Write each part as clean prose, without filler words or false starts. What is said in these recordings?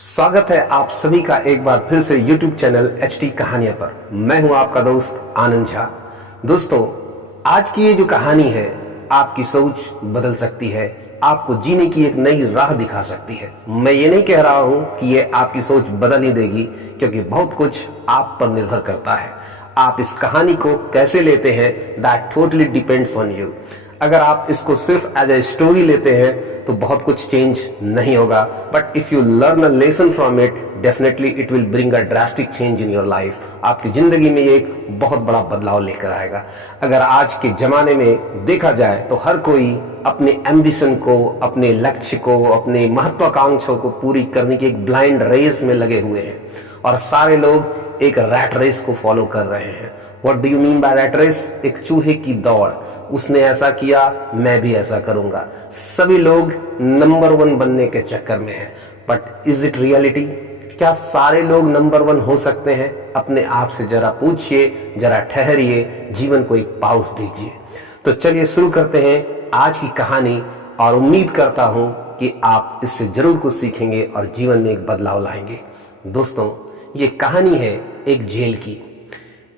स्वागत है आप सभी का एक बार फिर से YouTube चैनल HT कहानियां पर। मैं हूं आपका दोस्त आनंद झा। दोस्तों, आज की ये जो कहानी है आपकी सोच बदल सकती है, आपको जीने की एक नई राह दिखा सकती है। मैं ये नहीं कह रहा हूं कि ये आपकी सोच बदल ही देगी, क्योंकि बहुत कुछ आप पर निर्भर करता है। आप इस कहानी को कैसे लेते हैं, that totally depends on you. अगर आप इसको सिर्फ एज ए स्टोरी लेते हैं तो बहुत कुछ चेंज नहीं होगा, but if you learn a lesson from it, definitely it will bring a drastic change in your life. आपकी जिंदगी में ये एक बहुत बड़ा बदलाव लेकर आएगा। अगर आज के जमाने में देखा जाए तो हर कोई अपने एम्बिशन को, अपने लक्ष्य को, अपने महत्वाकांक्षाओं को पूरी करने की एक ब्लाइंड रेस में लगे हुए हैं, और सारे लोग एक रैट रेस को फॉलो कर रहे हैं। What do you mean by rat race? एक चूहे की दौड़। उसने ऐसा किया, मैं भी ऐसा करूंगा। सभी लोग नंबर 1 बनने के चक्कर में हैं, बट इज इट रियलिटी? क्या सारे लोग नंबर 1 हो सकते हैं? अपने आप से जरा पूछिए, जरा ठहरिए, जीवन को एक पॉज दीजिए। तो चलिए शुरू करते हैं आज की कहानी, और उम्मीद करता हूं कि आप इससे जरूर कुछ सीखेंगे और जीवन में एक बदलाव लाएंगे। दोस्तों, ये कहानी है एक जेल की।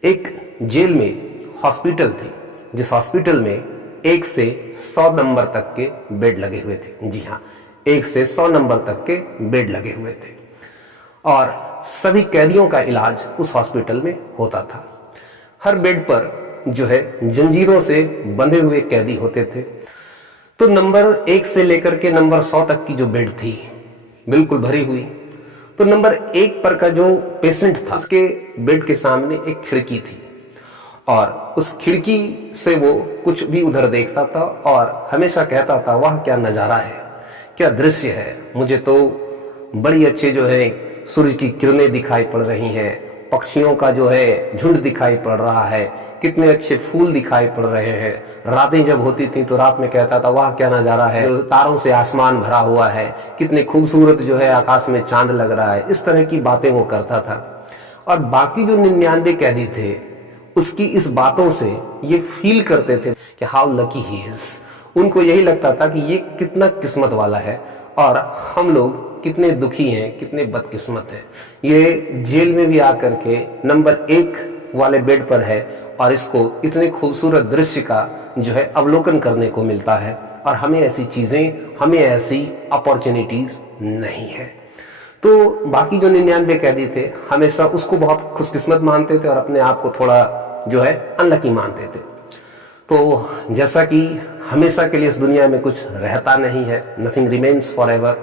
एक जेल में हॉस्पिटल थी, जिस हॉस्पिटल में 1 से 100 नंबर तक के बेड लगे हुए थे। जी हाँ, 1 से 100 नंबर तक के बेड लगे हुए थे, और सभी कैदियों का इलाज उस हॉस्पिटल में होता था। हर बेड पर जो है जंजीरों से बंधे हुए कैदी होते थे। तो नंबर 1 से लेकर के नंबर 100 तक की जो बेड थी बिल्कुल भरी हुई। तो नंबर 1 पर का जो पेशेंट था, उसके बेड के सामने एक खिड़की थी, और उस खिड़की से वो कुछ भी उधर देखता था और हमेशा कहता था, वाह क्या नजारा है, क्या दृश्य है। मुझे तो बड़ी अच्छे जो है सूरज की किरणें दिखाई पड़ रही हैं, पक्षियों का जो है झुंड दिखाई पड़ रहा है, कितने अच्छे फूल दिखाई पड़ रहे हैं। रातें जब होती थी तो रात में कहता था, वाह क्या नजारा है, तारों से आसमान भरा हुआ है, कितने खूबसूरत जो है आकाश में चांद लग रहा है। इस तरह की बातें वो करता था। और बाकी जो 99 कैदी थे, उसकी इस बातों से ये फील करते थे कि हाउ लकी ही इज। उनको यही लगता था कि ये कितना किस्मत वाला है, और हम लोग कितने दुखी हैं, कितने बदकिस्मत हैं। ये जेल में भी आकर के नंबर 1 वाले बेड पर है, और इसको इतने खूबसूरत दृश्य का जो है अवलोकन करने को मिलता है, और हमें ऐसी चीजें, हमें ऐसी अपॉर्चुनिटीज नहीं है। तो बाकी जो 99 कैदी थे हमेशा उसको बहुत खुशकिस्मत मानते थे, और अपने आप को थोड़ा जो है अनलकी मानते थे। तो जैसा कि हमेशा के लिए इस दुनिया में कुछ रहता नहीं है, नथिंग रिमेन्स फॉरएवर,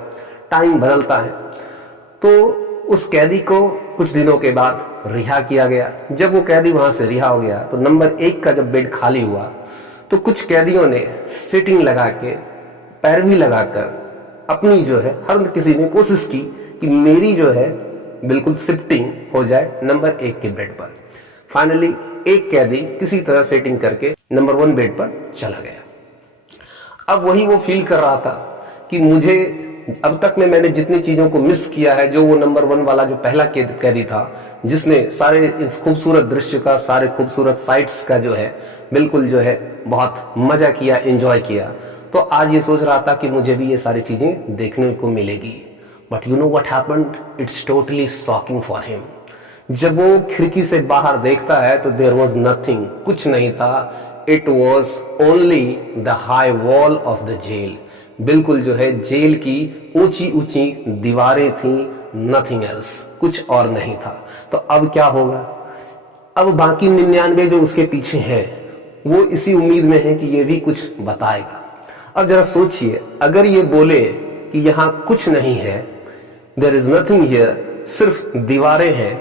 टाइम बदलता है। तो उस कैदी को कुछ दिनों के बाद रिहा किया गया। जब वो कैदी वहां से रिहा हो गया तो नंबर 1 का जब बेड खाली हुआ तो कुछ कैदियों ने सीटिंग लगा के, पैरवी लगाकर अपनी जो है, हर किसी ने कोशिश की कि मेरी जो है बिल्कुल शिफ्टिंग हो जाए नंबर 1 के बेड पर। फाइनली एक कैदी किसी तरह सेटिंग करके नंबर 1 बेड पर चला गया। अब वही वो फील कर रहा था कि मुझे अब तक में मैंने जितनी चीजों को मिस किया है, जो वो नंबर 1 वाला जो पहला कैदी था, जिसने सारे इस खूबसूरत दृश्य का, सारे खूबसूरत साइट्स का जो है बिल्कुल जो है बहुत मजा किया, एंजॉय किया, तो आज ये सोच रहा था कि मुझे भी ये सारी चीजें देखने को मिलेगी। But you know what happened? It's totally shocking for him. जब वो खिड़की से बाहर देखता है तो देयर वाज नथिंग, कुछ नहीं था। It was only the high wall of the jail. बिल्कुल जो है जेल की ऊंची ऊंची दीवारें थी, नथिंग एल्स, कुछ और नहीं था। तो अब क्या होगा? अब बाकी 99 जो उसके पीछे हैं वो इसी उम्मीद में है कि ये भी कुछ बताएगा। अब जरा सोचिए, अगर ये बोले कि यहां कुछ नहीं है, देयर इज नथिंग हियर, सिर्फ दीवारें हैं,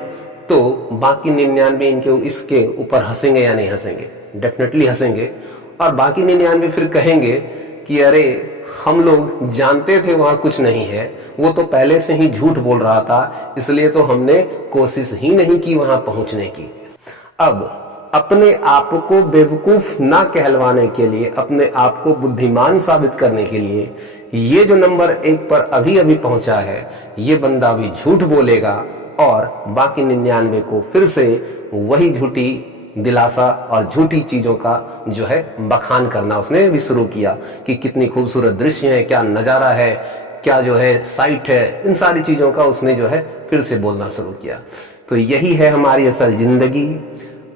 तो बाकी 99 इनके इसके ऊपर हंसेंगे या नहीं हंसेंगे? डेफिनेटली हंसेंगे। और बाकी 99 फिर कहेंगे कि अरे हम लोग जानते थे वहां कुछ नहीं है, वो तो पहले से ही झूठ बोल रहा था, इसलिए तो हमने कोशिश ही नहीं की वहां पहुंचने की। अब अपने आप को बेवकूफ ना कहलवाने के लिए, अपने आप को बुद्धिमान साबित करने के लिए, ये जो नंबर 1 पर अभी अभी पहुंचा है, ये बंदा भी झूठ बोलेगा, और बाकी 99 को फिर से वही झूठी दिलासा और झूठी चीजों का जो है बखान करना उसने भी शुरू किया कि कितनी खूबसूरत दृश्य है, क्या नजारा है, क्या जो है साइट है, इन सारी चीजों का उसने जो है फिर से बोलना शुरू किया। तो यही है हमारी असल जिंदगी।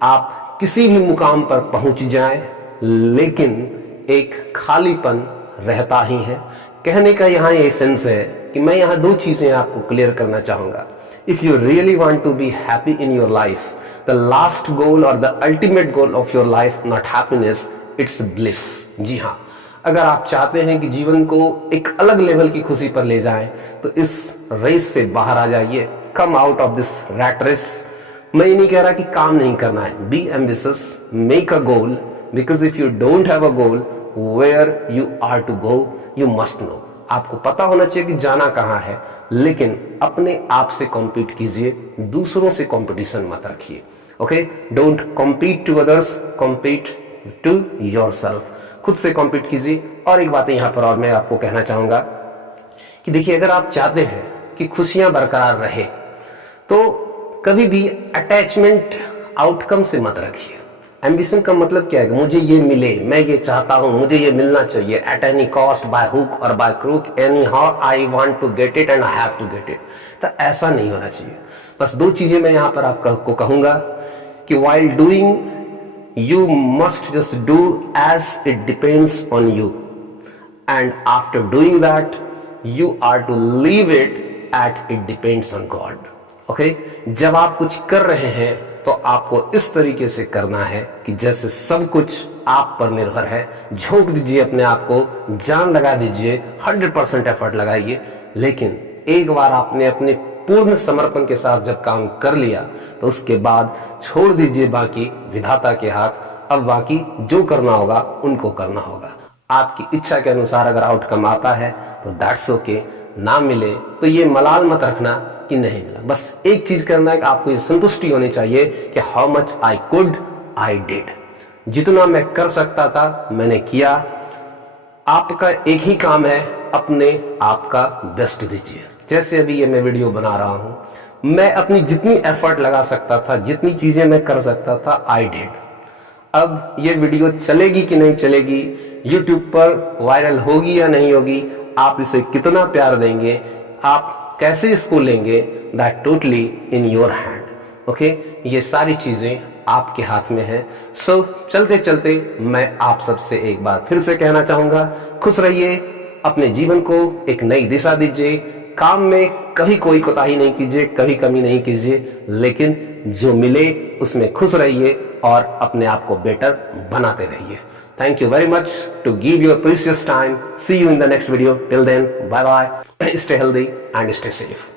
आप किसी भी मुकाम पर पहुंच जाएं, लेकिन एक खालीपन रहता ही है। कहने का यहाँ ये सेंस है कि मैं यहाँ दो चीजें आपको क्लियर करना चाहूंगा। If you really want to be happy in your life, the last goal और the ultimate goal of your life not happiness, it's bliss. जी हाँ, अगर आप चाहते हैं कि जीवन को एक अलग लेवल की खुशी पर ले जाएं, तो इस रेस से बाहर आ जाइए। Come out of this rat race. मैं ये नहीं कह रहा कि काम नहीं करना है। Be ambitious, make a goal, because if you don't have a goal, where you are to go you must know. आपको पता होना चाहिए कि जाना कहाँ है, लेकिन अपने आप से कॉम्पीट कीजिए, दूसरों से कंपटीशन मत रखिए। Okay, don't compete to others, compete to yourself. खुद से कॉम्पीट कीजिए। और एक बात यहाँ पर और मैं आपको कहना चाहूंगा कि देखिए, अगर आप चाहते हैं कि खुशियां बरकरार रहे, तो कभी भी अटैचमेंट आउटकम से मत रखिए। एम्बिशन का मतलब क्या है कि मुझे ये मिले, मैं ये चाहता हूं, मुझे ये मिलना चाहिए, at any cost, by hook और by crook, anyhow I want to get it and I have to get it. तो ऐसा नहीं होना चाहिए। बस दो चीजें मैं यहां पर आपको कहूंगा कि while doing you must just do as it depends on you, and after doing that you are to leave it at it depends on God. Okay, जब आप कुछ कर रहे हैं तो आपको इस तरीके से करना है कि जैसे सब कुछ आप पर निर्भर है। झोंक दीजिए अपने आप को, जान लगा दीजिए, 100% एफर्ट लगाइए। लेकिन एक बार आपने अपने पूर्ण समर्पण के साथ जब काम कर लिया, तो उसके बाद छोड़ दीजिए बाकी विधाता के हाथ। अब बाकी जो करना होगा उनको करना होगा। आपकी इच्छा के अनुसार अगर आउटकम आता है तो दैट्स ओके, ना मिले तो ये मलाल मत रखना कि नहीं मिला। बस एक चीज करना है कि आपको ये संतुष्टि होनी चाहिए कि how much I could I did. जितना मैं कर सकता था मैंने किया। आपका एक ही काम है, अपने आप का बेस्ट दीजिए। जैसे अभी ये मैं वीडियो बना रहा हूं, मैं अपनी जितनी एफर्ट लगा सकता था, जितनी चीजें मैं कर सकता था, आई डिड। अब ये वीडियो चलेगी कि नहीं चलेगी, यूट्यूब पर वायरल होगी या नहीं होगी, आप इसे कितना प्यार देंगे, आप कैसे इसको लेंगे, that totally in your hand. Okay, ये सारी चीजें आपके हाथ में है। सो चलते चलते मैं आप सबसे एक बार फिर से कहना चाहूंगा, खुश रहिए, अपने जीवन को एक नई दिशा दीजिए, काम में कभी कोई कोताही नहीं कीजिए, कभी कमी नहीं कीजिए, लेकिन जो मिले उसमें खुश रहिए और अपने आप को बेटर बनाते रहिए। Thank you very much to give your precious time. See you in the next video. Till then, bye bye. Stay healthy and stay safe.